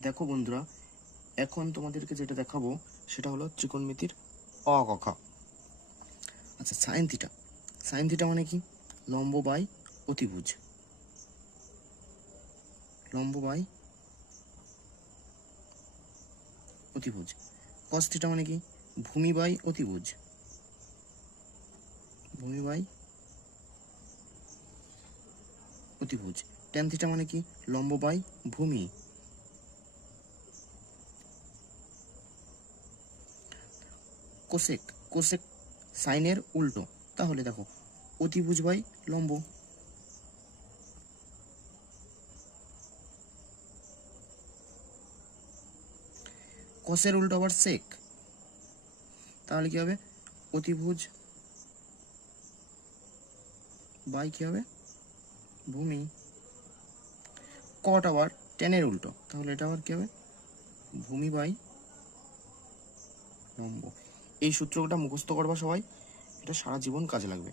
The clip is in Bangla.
দেখো বন্ধুরা, এখন তোমাদেরকে যেটা দেখাবো সেটা হলো ত্রিকোণমিতির অ ক খ। আচ্ছা, সাইন থিটা। সাইন থিটা মানে কি? লম্ব বাই অতিভুজ। লম্ব বাই অতিভুজ। কস থিটা মানে কি? ভূমি বাই অতিভুজ। ভূমি বাই অতিভুজ। ট্যান থিটা মানে কি? লম্ব বাই ভূমি। কোসেক। কোসেক সাইনের উল্টো, তাহলে দেখো অতিভুজ বাই লম্ব। কসের উল্টো আবার সেক, তাহলে কি হবে? অতিভুজ বাই কি হবে? ভূমি। কট আবার টেনের উল্টো, তাহলে এটা আবার কি হবে? ভূমি বাই লম্ব। এই সূত্রটা মুখস্থ করবা সবাই, এটা সারা জীবন কাজে লাগবে।